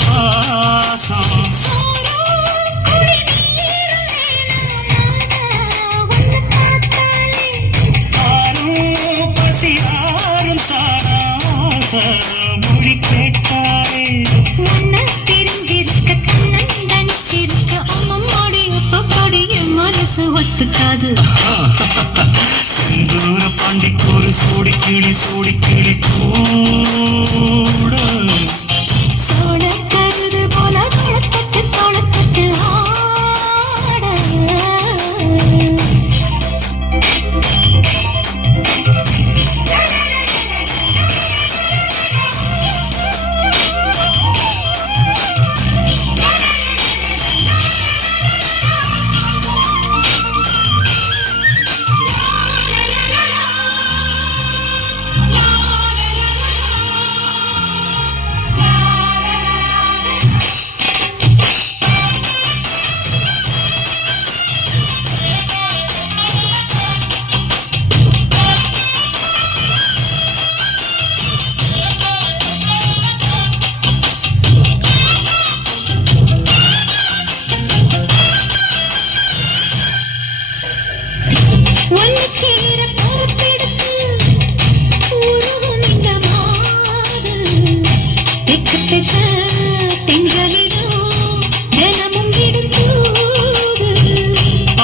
பாசம் ஆரும் பசியாரும் தாராச மொழி கேட்டாரே உன்னை தெரிஞ்சிருக்க கண்ணன் தனிச்சிருக்க அம்மம்மாடி அப்பப்படி என் மனசு ஒத்துக்காது செந்தூர பாண்டிக்கு ஒரு சோடி கிளி கூட சோழ கருது போல தொளத்தட்டு தொளத்தட்டு ஆட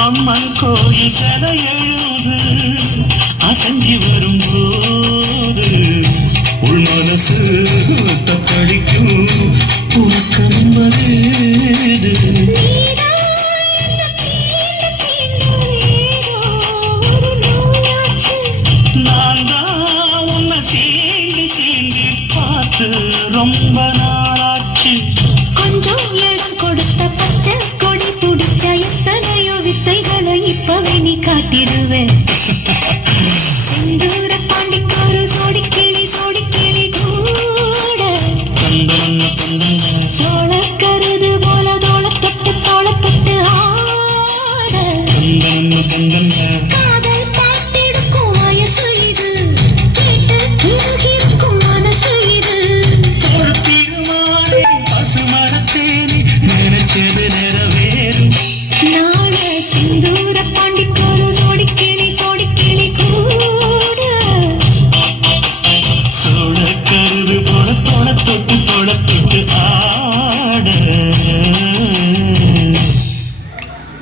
அம்மன் கோயில் சத எழுது அசஞ்சி வரும்போது உள் மனசு தப்படிக்கும் உனக்கன்பது நான் தான் உன்னை சீண்டி சீண்டி பார்த்து ரொம்ப நாளாச்சு கொஞ்சம் இடம் கொடுத்த பச்சை கொடி பிடிச்ச எத்தனையோ வித்தைகளை இப்பவே நீ காட்டிடுவேன் செந்தூர பாண்டிக்கு ஒரு சோடி கிளி கூட சோழ கருது போல தோளத்தட்டு ஆட